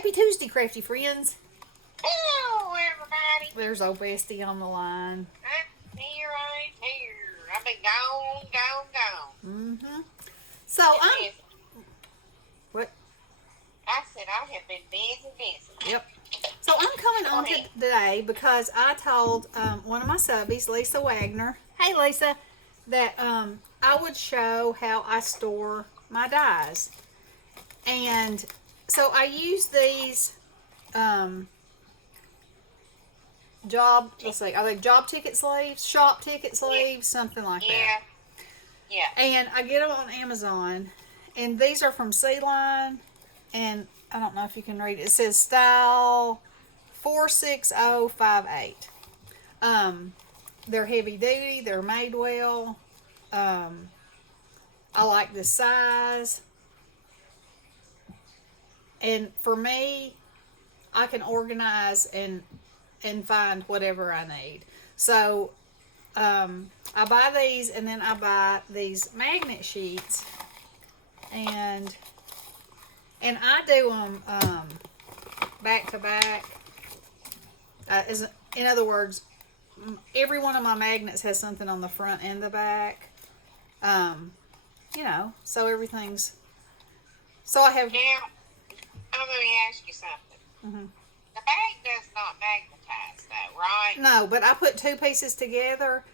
Happy Tuesday, crafty friends. Hello, everybody. There's old Bestie on the line. I'm here. I've been gone. Mm-hmm. So Been busy. what? I said I have been busy. Yep. So I'm coming on today because I told one of my subbies, Lisa Wagner, hey Lisa, that I would show how I store my dies. And so I use these are they job ticket sleeves, shop ticket sleeves, something like that. Yeah. And I get them on Amazon, and these are from Sea Line, and I don't know if you can read it. It says style 46058. They're heavy duty. They're made well. I like the size. And for me, I can organize and find whatever I need. So I buy these, and then I buy these magnet sheets, and I do them back to back. In other words, every one of my magnets has something on the front and the back. So everything's. So I have. Now, let me ask you something. Mm-hmm. The bag does not magnetize, though, right? No, but I put two pieces together.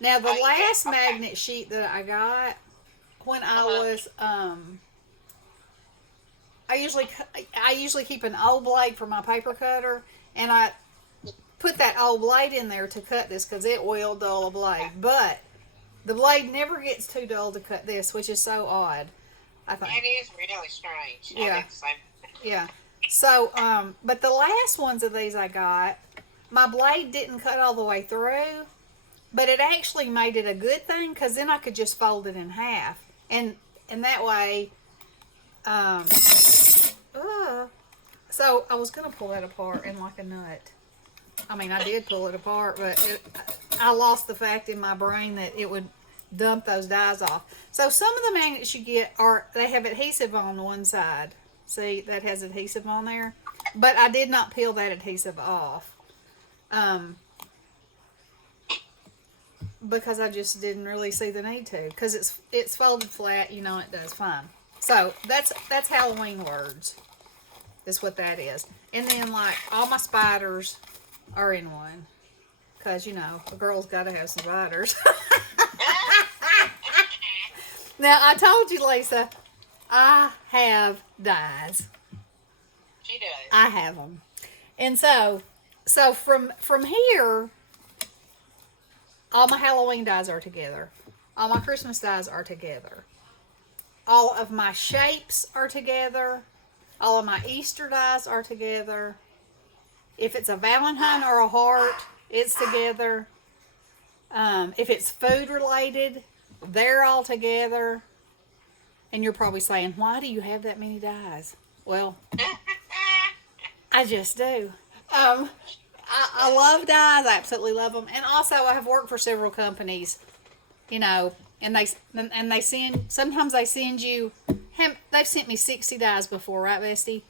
Now the last okay. magnet sheet that I got when I was I usually keep an old blade for my paper cutter, and I put that old blade in there to cut this because it will dull a blade. But the blade never gets too dull to cut this, which is so odd, I think. It is really strange. Yeah. Yeah. So, but the last ones of these I got, my blade didn't cut all the way through, but it actually made it a good thing because then I could just fold it in half, and that way. So I was gonna pull that apart in like a nut. I mean, I did pull it apart, but I lost the fact in my brain that it would dump those dies off. So some of the magnets you get they have adhesive on one side. See, that has adhesive on there. But I did not peel that adhesive off. Because I just didn't really see the need to. Because it's folded flat, it does fine. So that's Halloween words. Is what that is. And then like all my spiders are in one. Because, a girl's got to have some spiders. Now, I told you, Lisa, I have dies. She does. I have them. And so from here, all my Halloween dies are together. All my Christmas dies are together. All of my shapes are together. All of my Easter dies are together. If it's a Valentine or a heart, it's together. If it's food related, they're all together. And you're probably saying, why do you have that many dies? Well, I just do. I love dyes. I absolutely love them. And also, I have worked for several companies, and they sometimes they send you. They've sent me 60 dyes before, right, Bestie?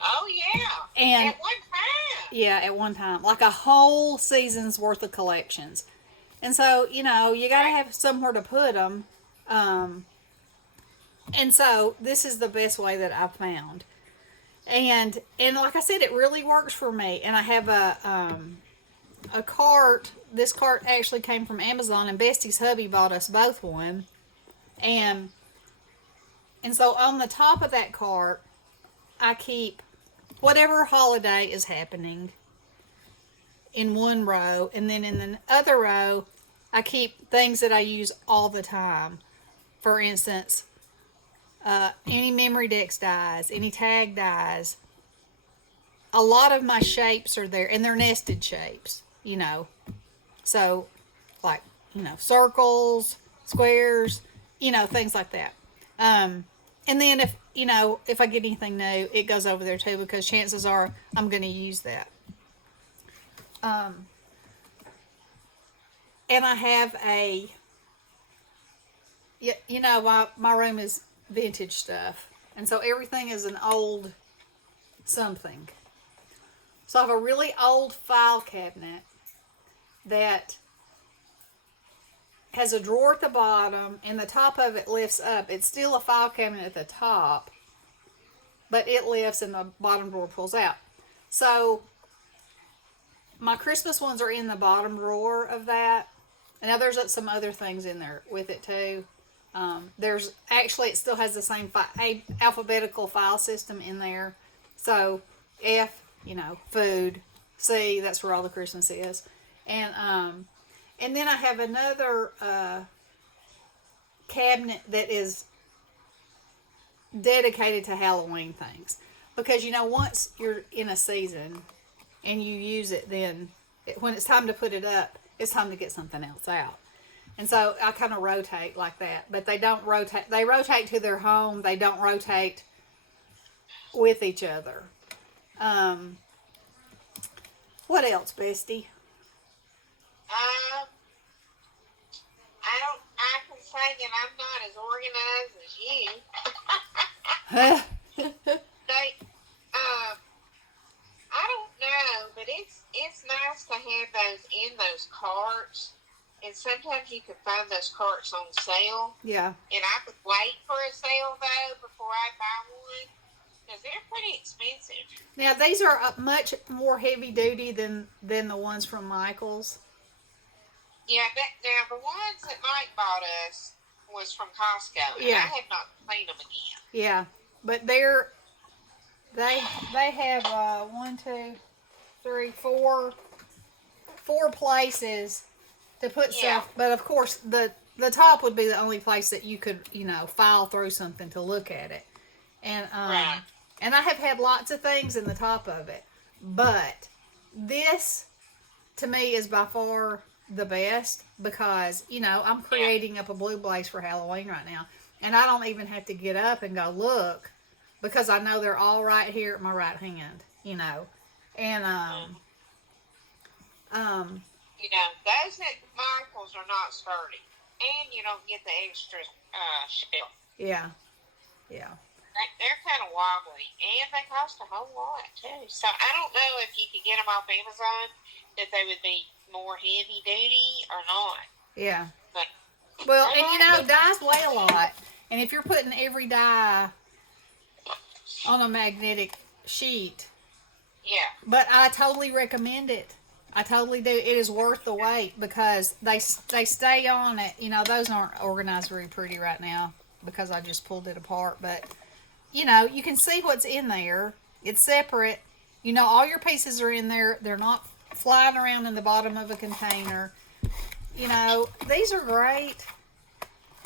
Oh yeah. And at one time. Yeah, at one time, like a whole season's worth of collections. And so, you got to have somewhere to put them. And so this is the best way that I've found. And like I said, it really works for me. And I have a cart. This cart actually came from Amazon, and Bestie's hubby bought us both one. And so on the top of that cart, I keep whatever holiday is happening in one row, and then in the other row, I keep things that I use all the time. For instance, any memory decks dies, any tag dies. A lot of my shapes are there, and they're nested shapes, So, like, circles, squares, things like that. And then if I get anything new, it goes over there too, because chances are I'm going to use that. And I have my room is vintage stuff. And so everything is an old something. So I have a really old file cabinet that has a drawer at the bottom, and the top of it lifts up. It's still a file cabinet at the top, but it lifts and the bottom drawer pulls out. So my Christmas ones are in the bottom drawer of that. And now there's some other things in there with it too. There's actually, it still has the same alphabetical file system in there. So F, food. C, that's where all the Christmas is. And then I have another cabinet that is dedicated to Halloween things. Because, once you're in a season and you use it, then when it's time to put it up, it's time to get something else out. And so I kind of rotate like that. But they don't rotate. They rotate to their home. They don't rotate with each other. What else, Bestie? I can say that I'm not as organized as you. I don't know, but it's nice to have those in those carts. And sometimes you can find those carts on sale. Yeah. And I would wait for a sale, though, before I buy one. Because they're pretty expensive. Now, these are much more heavy duty than the ones from Michael's. Yeah, now the ones that Mike bought us was from Costco. And I have not seen them again. Yeah, but they have 1, 2, 3, 4 places to put stuff. But of course, the top would be the only place that you could file through something to look at it. And and I have had lots of things in the top of it, but this to me is by far the best because I'm creating up a blue blaze for Halloween right now, and I don't even have to get up and go look because I know they're all right here at my right hand, and those at Michael's are not sturdy, and you don't get the extra shelf. Yeah. They're kind of wobbly, and they cost a whole lot too. So I don't know if you could get them off Amazon that they would be more heavy duty or not. Yeah. But well, and dies weigh a lot, and if you're putting every die on a magnetic sheet, But I totally recommend it. I totally do. It is worth the wait because they stay on it. Those aren't organized very pretty right now because I just pulled it apart, but. You can see what's in there. It's separate. All your pieces are in there. They're not flying around in the bottom of a container. These are great.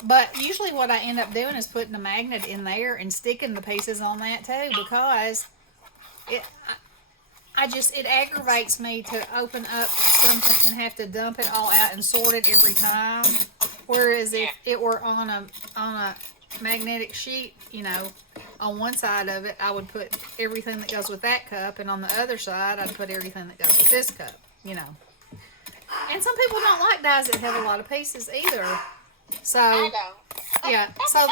But usually what I end up doing is putting a magnet in there and sticking the pieces on that too because it aggravates me to open up something and have to dump it all out and sort it every time. Whereas if it were on a magnetic sheet, on one side of it, I would put everything that goes with that cup, and on the other side, I'd put everything that goes with this cup, And some people don't like dies that have a lot of pieces either. So, I don't. yeah, so,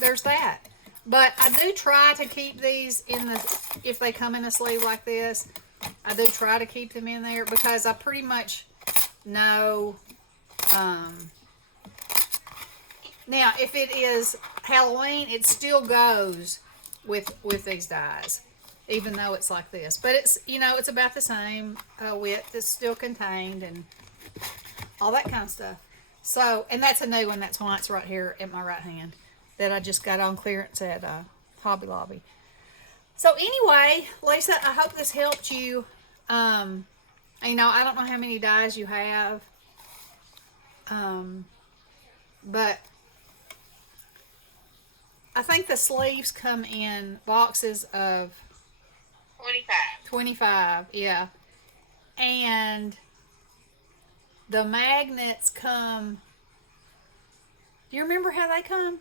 there's that. But I do try to keep these if they come in a sleeve like this, I do try to keep them in there because I pretty much know, now, if it is Halloween, it still goes with these dies, even though it's like this. But it's it's about the same width. It's still contained and all that kind of stuff. So, and that's a new one. That's why it's right here at my right hand that I just got on clearance at Hobby Lobby. So anyway, Lisa, I hope this helped you. I don't know how many dies you have, but I think the sleeves come in boxes of 25, yeah. And the magnets come. Do you remember how they come?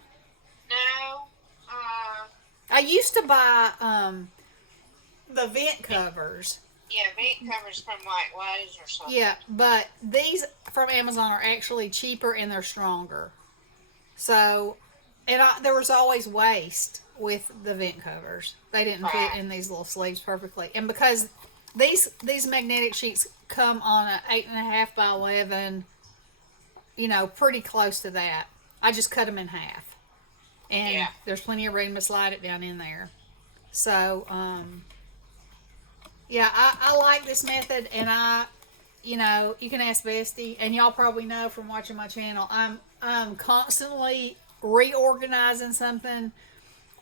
No. I used to buy the vent covers. Yeah, vent covers from like Lowe's or something. Yeah, but these from Amazon are actually cheaper and they're stronger. So there was always waste with the vent covers. They didn't fit Right. in these little sleeves perfectly, and because these magnetic sheets come on a 8.5 by 11, pretty close to that. I just cut them in half, and Yeah. there's plenty of room to slide it down in there. So, yeah, I like this method, and you can ask Bestie, and y'all probably know from watching my channel, I'm constantly reorganizing something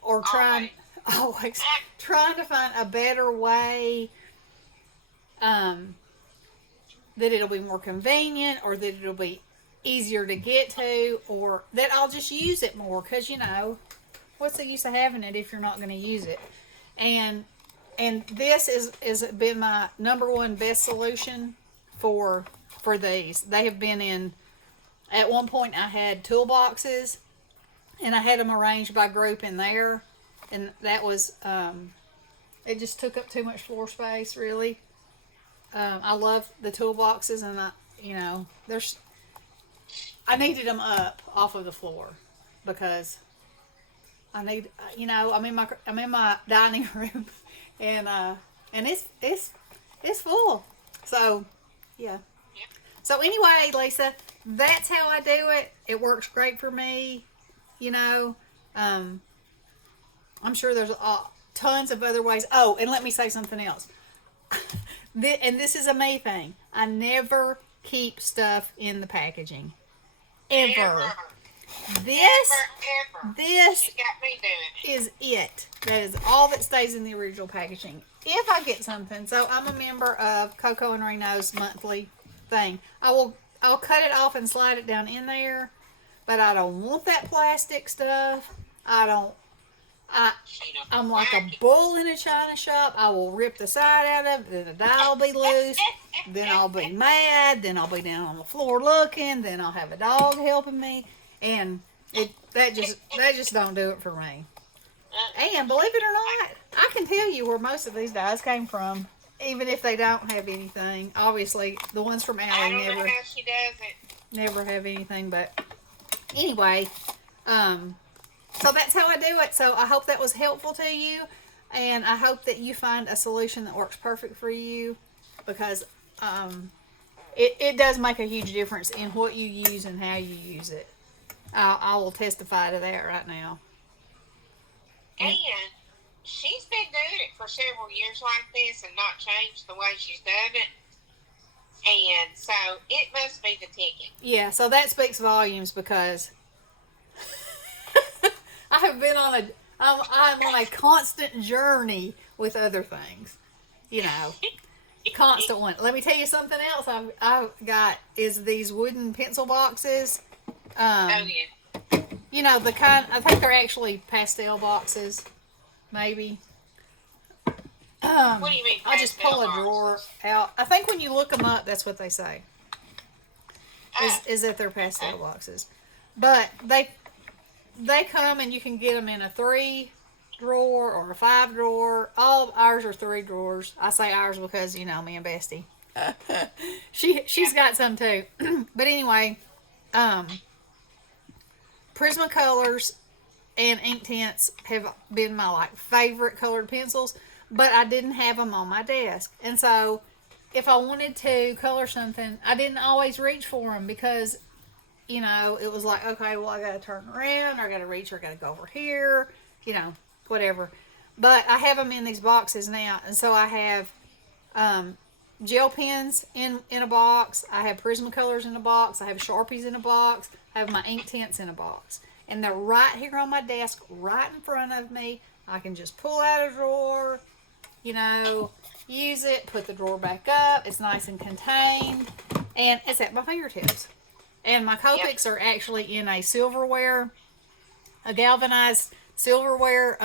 or trying always trying to find a better way that it'll be more convenient, or that it'll be easier to get to, or that I'll just use it more, because what's the use of having it if you're not going to use it. And this is been my number one best solution for these. They have been in, at one point I had toolboxes, and I had them arranged by group in there, and that was it just took up too much floor space, really. I love the toolboxes, and I needed them up off of the floor, because I'm in my dining room, and it's full. So yeah. Yep. So anyway, Lisa, that's how I do it. It works great for me. I'm sure there's tons of other ways. Oh, and let me say something else. And this is a me thing. I never keep stuff in the packaging. Ever. This this You got me doing it. is it. That is all that stays in the original packaging. If I get something, so I'm a member of Coco and Reno's monthly thing. I'll cut it off and slide it down in there, but I don't want that plastic stuff. I'm like a bull in a china shop. I will rip the side out of it, then the die will be loose, then I'll be mad, then I'll be down on the floor looking, then I'll have a dog helping me, and that just don't do it for me. And believe it or not, I can tell you where most of these dies came from, even if they don't have anything. Obviously, the ones from I Allie don't know how she does it. never have anything, but anyway, so that's how I do it. So I hope that was helpful to you, and I hope that you find a solution that works perfect for you, because it does make a huge difference in what you use and how you use it. I will testify to that right now. And she's been doing it for several years like this and not changed the way she's done it. And so it must be the ticket. Yeah, so that speaks volumes, because I have been I'm on a constant journey with other things. Constant one. Let me tell you something else I've got is these wooden pencil boxes. Oh, yeah. The kind, I think they're actually pastel boxes, maybe. What do you mean? I just pull a pastel drawer boxes? out. I think when you look them up, that's what they say. Ah, Is that they're pastel boxes. But they come, and you can get them in a 3 drawer or a 5 drawer. All of ours are 3 drawers. I say ours because me and Bestie. She's got some too. But anyway, Prismacolors and Inktense have been my favorite colored pencils, but I didn't have them on my desk, and so if I wanted to color something, I didn't always reach for them, because it was like, okay, well, I gotta turn around, or I gotta reach, or I gotta go over here, whatever. But I have them in these boxes now, and so I have gel pens in a box. I have Prismacolors in a box. I have Sharpies in a box. I have my Inktense in a box. And they're right here on my desk, right in front of me. I can just pull out a drawer, use it, put the drawer back up. It's nice and contained. And it's at my fingertips. And my Copics are actually in a galvanized silverware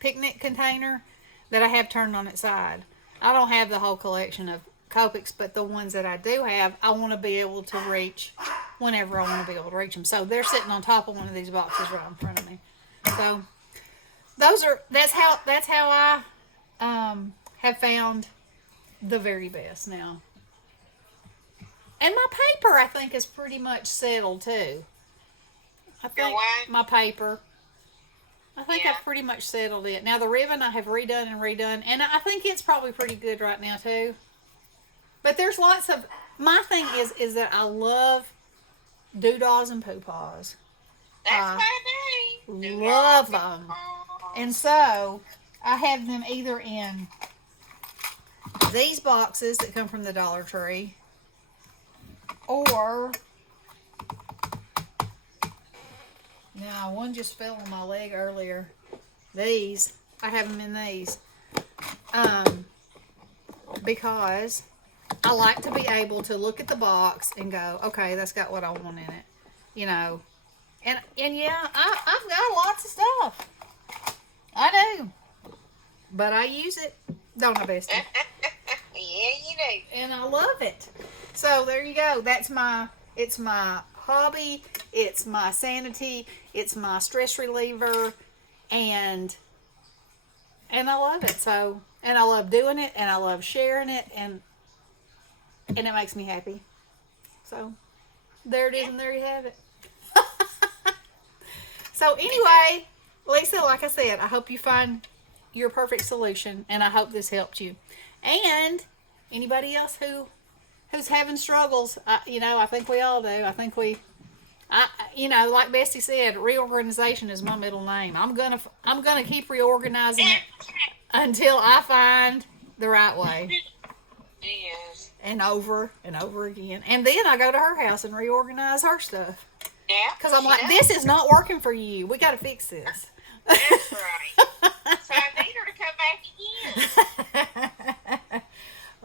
picnic container that I have turned on its side. I don't have the whole collection of Copics, but the ones that I do have, I want to be able to reach whenever I want to be able to reach them. So they're sitting on top of one of these boxes right in front of me. So that's how I have found the very best now. And my paper, I think, is pretty much settled too. I think what? my paper. I think Yeah. I've pretty much settled it. Now the ribbon I have redone and redone, and I think it's probably pretty good right now too. But there's lots of, my thing is that I love doodahs and poopaws. That's my name. Love them. And so I have them either in these boxes that come from the Dollar Tree, or now one just fell on my leg earlier. These, I have them in these, because I like to be able to look at the box and go, okay, that's got what I want in it, you know. And yeah, I've got lots of stuff. I do, but I use it, don't I, Bestie? Yeah, you do. And I love it. So there you go. It's my hobby. It's my sanity. It's my stress reliever, and I love it. So, and I love doing it, and I love sharing it, and it makes me happy. So there it is, and there you have it. So anyway, Lisa, like I said, I hope you find your perfect solution, and I hope this helped you. And anybody else who's having struggles, I think we all do. I think like Bestie said, reorganization is my middle name. I'm gonna keep reorganizing it until I find the right way. Yes. And over again. And then I go to her house and reorganize her stuff. Yeah. Because I'm like, this is not working for you. We got to fix this. That's right. So I need her to come back again.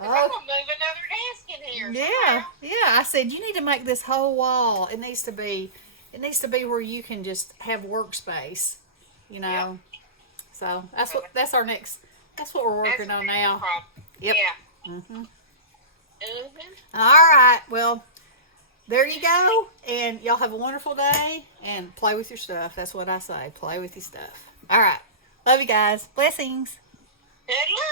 I'm going to move another desk in here. Yeah. I said, you need to make this whole wall. It needs to be where you can just have workspace, you know. Yep. So that's what we're working on now. Yep. Yeah. Mhm. Mhm. All right. Well, there you go. And y'all have a wonderful day and play with your stuff. That's what I say. Play with your stuff. All right. Love you guys. Blessings. Good luck.